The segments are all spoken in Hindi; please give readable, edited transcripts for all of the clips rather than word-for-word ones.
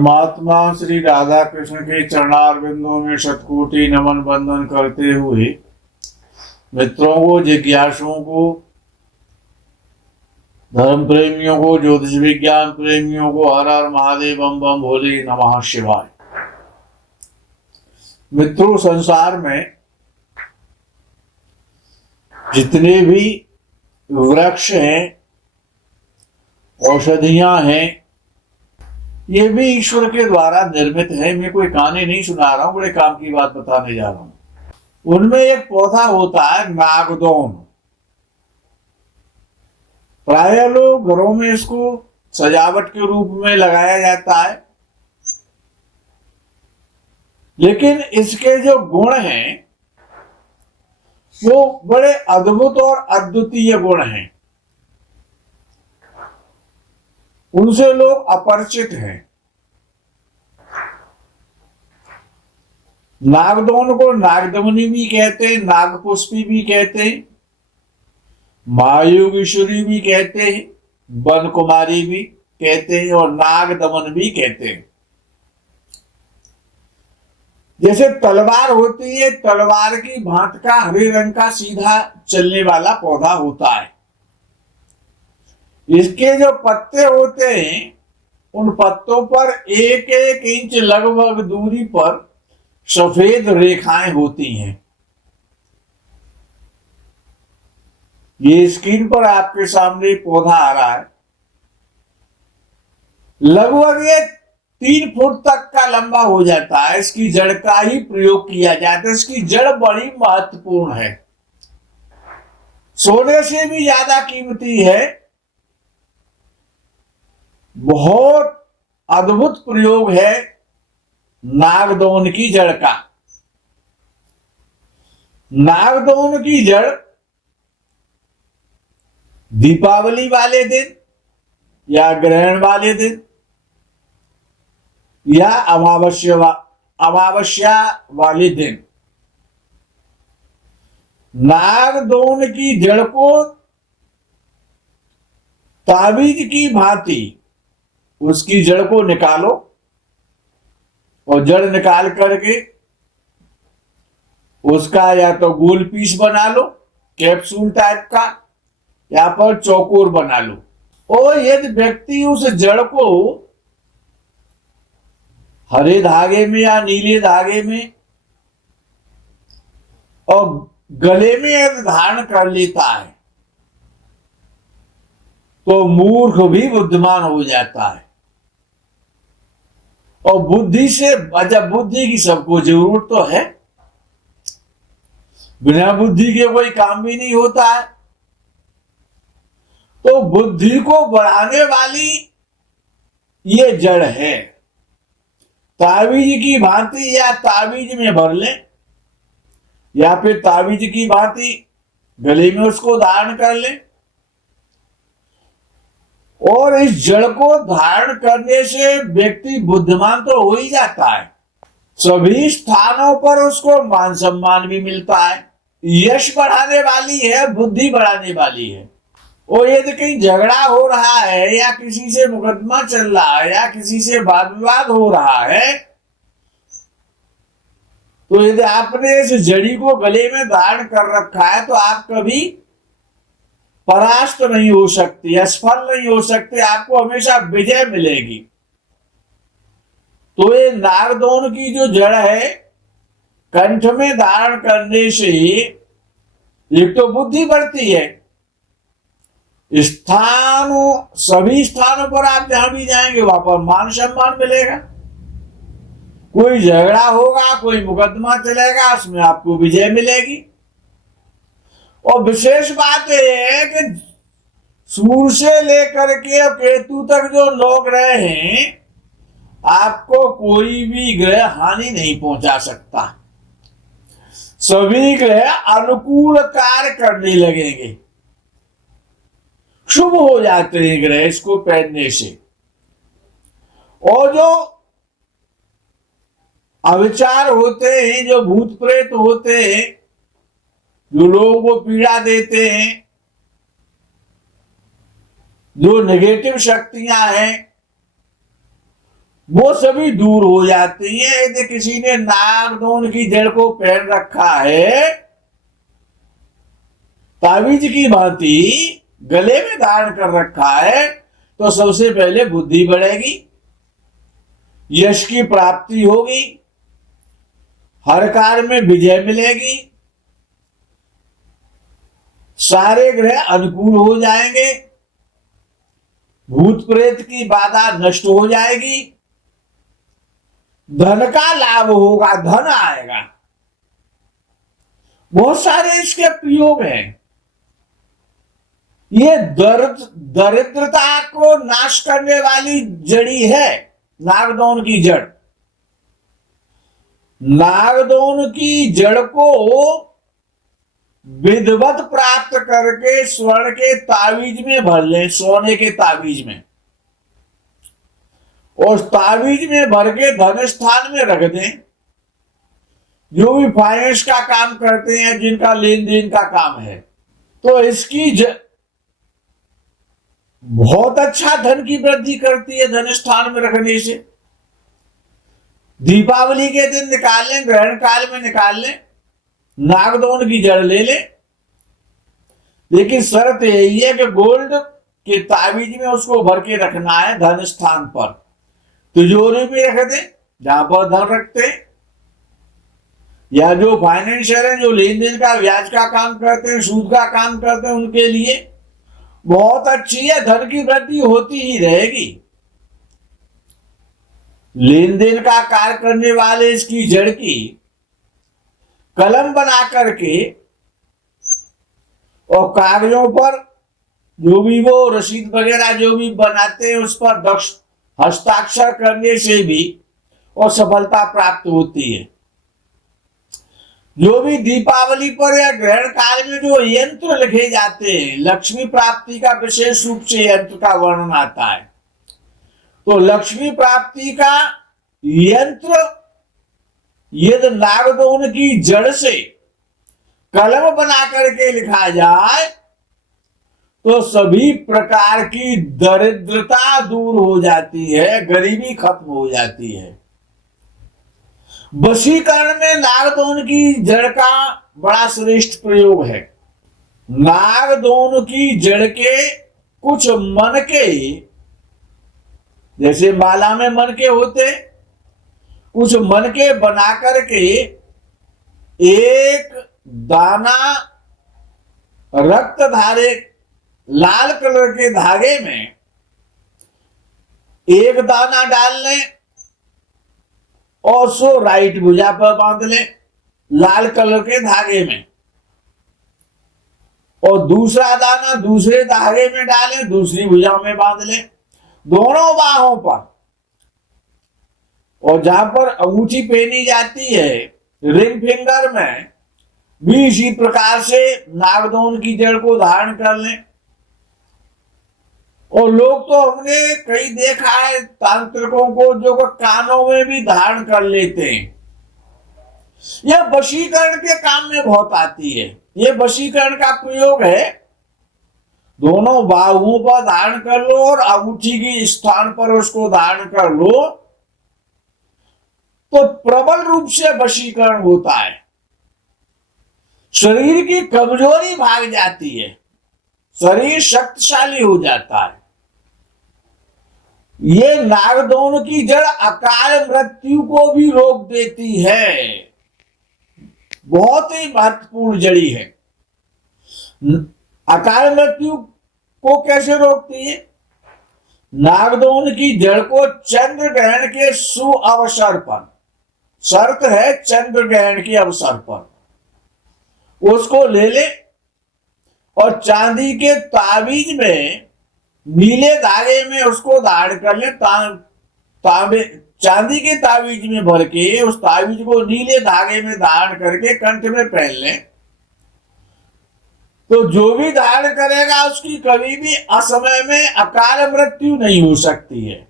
परमात्मा श्री राधा कृष्ण के चरणारविंदों में शतकोटि नमन बंदन करते हुए मित्रों को, जिज्ञासुओं को, धर्म प्रेमियों को, ज्योतिष विज्ञान प्रेमियों को हर हर महादेव बम बम भोले नमः शिवाय। मित्रों, संसार में जितने भी वृक्ष हैं, औषधियां हैं, ये भी ईश्वर के द्वारा निर्मित है। मैं कोई कहानी नहीं सुना रहा हूं, बड़े काम की बात बताने जा रहा हूं। उनमें एक पौधा होता है नागदौन। प्राय लोग घरों में इसको सजावट के रूप में लगाया जाता है, लेकिन इसके जो गुण हैं वो बड़े अद्भुत और अद्वितीय गुण हैं। उनसे लोग अपरिचित हैं। नागदौन को नागदमनी भी कहते हैं, नागपुष्पी भी कहते हैं, महायोगेश्वरी भी कहते हैं, वन कुमारी भी कहते हैं और नागदमन भी कहते हैं। जैसे तलवार होती है, तलवार की भांत का हरे रंग का सीधा चलने वाला पौधा होता है। इसके जो पत्ते होते हैं, उन पत्तों पर एक एक इंच लगभग दूरी पर सफेद रेखाएं होती हैं। ये स्क्रीन पर आपके सामने पौधा आ रहा है। लगभग ये 3 फुट तक का लंबा हो जाता है। इसकी जड़ का ही प्रयोग किया जाता है। इसकी जड़ बड़ी महत्वपूर्ण है, सोने से भी ज्यादा कीमती है। बहुत अद्भुत प्रयोग है नागदौन की जड़ का। नागदौन की जड़ दीपावली वाले दिन या ग्रहण वाले दिन या अमावस्या वाले दिन नागदौन की जड़ को ताबीज की भांति उसकी जड़ को निकालो और जड़ निकाल करके उसका या तो गोल पीस बना लो, कैप्सूल टाइप का, या पर चौकोर बना लो। और यदि व्यक्ति उस जड़ को हरे धागे में या नीले धागे में और गले में यदि धारण कर लेता है तो मूर्ख भी बुद्धिमान हो जाता है। और बुद्धि से, जब बुद्धि की सबको जरूरत तो है, बिना बुद्धि के कोई काम भी नहीं होता है। तो बुद्धि को बढ़ाने वाली ये जड़ है। ताबीज की भांति या ताबीज में भर ले या फिर ताबीज की भांति गले में उसको धारण कर ले। और इस जड़ को धारण करने से व्यक्ति बुद्धिमान तो हो ही जाता है। सभी स्थानों पर उसको मान सम्मान भी मिलता है। यश बढ़ाने वाली है, बुद्धि बढ़ाने वाली है। और यदि कहीं झगड़ा हो रहा है या किसी से मुकदमा चल रहा है या किसी से वाद विवाद हो रहा है, तो यदि आपने इस जड़ी को गले में धारण कर रखा है तो आप कभी परास्त नहीं हो सकते, असफल नहीं हो सकते। आपको हमेशा विजय मिलेगी। तो ये नागदौन की जो जड़ है, कंठ में धारण करने से एक तो बुद्धि बढ़ती है। सभी स्थानों पर आप जहां भी जाएंगे वहां पर मान सम्मान मिलेगा। कोई झगड़ा होगा, कोई मुकदमा चलेगा, उसमें आपको विजय मिलेगी। और विशेष बात यह है कि सूर्य से लेकर के केतु तक जो लोग रहे हैं, आपको कोई भी ग्रह हानि नहीं पहुंचा सकता। सभी ग्रह अनुकूल कार्य करने लगेंगे, शुभ हो जाते हैं ग्रह इसको पहनने से। और जो अविचार होते हैं, जो भूत प्रेत होते हैं, जो लोगों को पीड़ा देते हैं, जो नेगेटिव शक्तियां हैं, वो सभी दूर हो जाती हैं। यदि किसी ने नागदोन की जड़ को पहन रखा है, ताबीज की भांति गले में धारण कर रखा है, तो सबसे पहले बुद्धि बढ़ेगी, यश की प्राप्ति होगी, हर कार्य में विजय मिलेगी, सारे ग्रह अनुकूल हो जाएंगे, भूत प्रेत की बाधा नष्ट हो जाएगी, धन का लाभ होगा, धन आएगा। बहुत सारे इसके प्रयोग हैं। ये दरिद्रता को नाश करने वाली जड़ी है नागदौन की जड़। नागदौन की जड़ को विधिवत प्राप्त करके स्वर्ण के ताबीज में भर लें, सोने के ताबीज में, और ताबीज में भर के धन स्थान में रख दें। जो भी फाइनेंस का काम करते हैं, जिनका लेन देन का काम है, तो इसकी बहुत अच्छा धन की वृद्धि करती है धन स्थान में रखने से। दीपावली के दिन निकाल लें, ग्रहण काल में निकाल लें, नागदौन की जड़ ले लें। लेकिन शर्त यही है कि गोल्ड के ताबीज में उसको भर के रखना है धन स्थान पर। तिजोरी में रख दें जहां पर धन रखते हैं, या जो फाइनेंशियल है, जो लेन देन का ब्याज का काम करते हैं, सूद का काम करते हैं, उनके लिए बहुत अच्छी है, धन की वृद्धि होती ही रहेगी। लेन देन का कार्य करने वाले इसकी जड़ की कलम बना करके और कागजों पर जो भी वो रसीद वगैरह जो भी बनाते हैं, उस पर दक्ष हस्ताक्षर करने से भी और सफलता प्राप्त होती है। जो भी दीपावली पर या ग्रहण काल में जो यंत्र लिखे जाते हैं, लक्ष्मी प्राप्ति का विशेष रूप से यंत्र का वर्णन आता है। तो लक्ष्मी प्राप्ति का यंत्र यदि नागदौन की जड़ से कलम बना करके लिखा जाए, तो सभी प्रकार की दरिद्रता दूर हो जाती है, गरीबी खत्म हो जाती है। वशीकरण में नागदौन की जड़ का बड़ा श्रेष्ठ प्रयोग है। नागदौन की जड़ के कुछ मनके, जैसे माला में मनके होते, कुछ मनके बना करके एक दाना रक्त धारे लाल कलर के धागे में एक दाना डाल लें और सो राइट भुजा पर बांध लें लाल कलर के धागे में, और दूसरा दाना दूसरे धागे में डालें, दूसरी भुजा में बांध लें, दोनों बाहों पर। और जहां पर अंगूठी पहनी जाती है रिंग फिंगर में भी इसी प्रकार से नागदौन की जड़ को धारण कर लें। और लोग तो हमने कई देखा है तांत्रिकों को जो कानों में भी धारण कर लेते हैं। यह वशीकरण के काम में बहुत आती है। यह वशीकरण का प्रयोग है। दोनों बाहुओं पर धारण कर लो और अंगूठी के स्थान पर उसको धारण कर लो, तो प्रबल रूप से वशीकरण होता है। शरीर की कमजोरी भाग जाती है, शरीर शक्तिशाली हो जाता है। ये नागदौन की जड़ अकाल मृत्यु को भी रोक देती है। बहुत ही महत्वपूर्ण जड़ी है। अकाल मृत्यु को कैसे रोकती है? नागदौन की जड़ को चंद्र ग्रहण के शुभ अवसर पर, शर्त है चंद्र ग्रहण के अवसर पर, उसको ले ले और चांदी के ताबीज में नीले धागे में उसको धारण कर ले। चांदी के ताबीज में भर के उस ताबीज को नीले धागे में धारण करके कंठ में पहन ले, तो जो भी धारण करेगा उसकी कभी भी असमय में अकाल मृत्यु नहीं हो सकती है।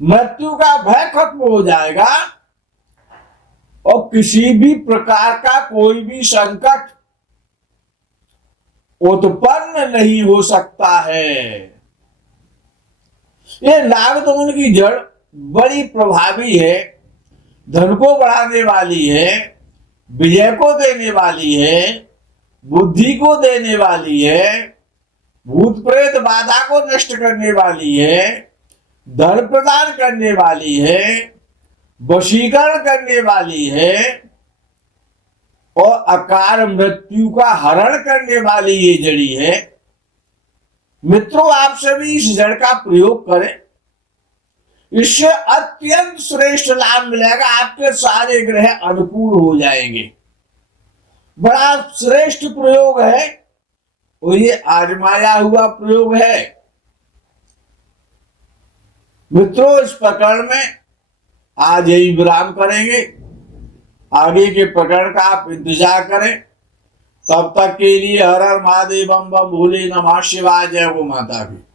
मृत्यु का भय खत्म हो जाएगा और किसी भी प्रकार का कोई भी संकट उत्पन्न नहीं हो सकता है। ये नागदौन की जड़ बड़ी प्रभावी है, धन को बढ़ाने वाली है, विजय को देने वाली है, बुद्धि को देने वाली है, भूत प्रेत बाधा को नष्ट करने वाली है, धन प्रदान करने वाली है, वशीकरण करने वाली है और अकाल मृत्यु का हरण करने वाली ये जड़ी है। मित्रों, आप सभी इस जड़ का प्रयोग करें, इससे अत्यंत श्रेष्ठ लाभ मिलेगा। आपके सारे ग्रह अनुकूल हो जाएंगे। बड़ा श्रेष्ठ प्रयोग है और ये आजमाया हुआ प्रयोग है। मित्रों, इस प्रकरण में आज यही विराम करेंगे। आगे के प्रकरण का आप इंतजार करें। तब तक के लिए हर हर महादेव बम बम भोले नमः शिवाय। जय गो माता की।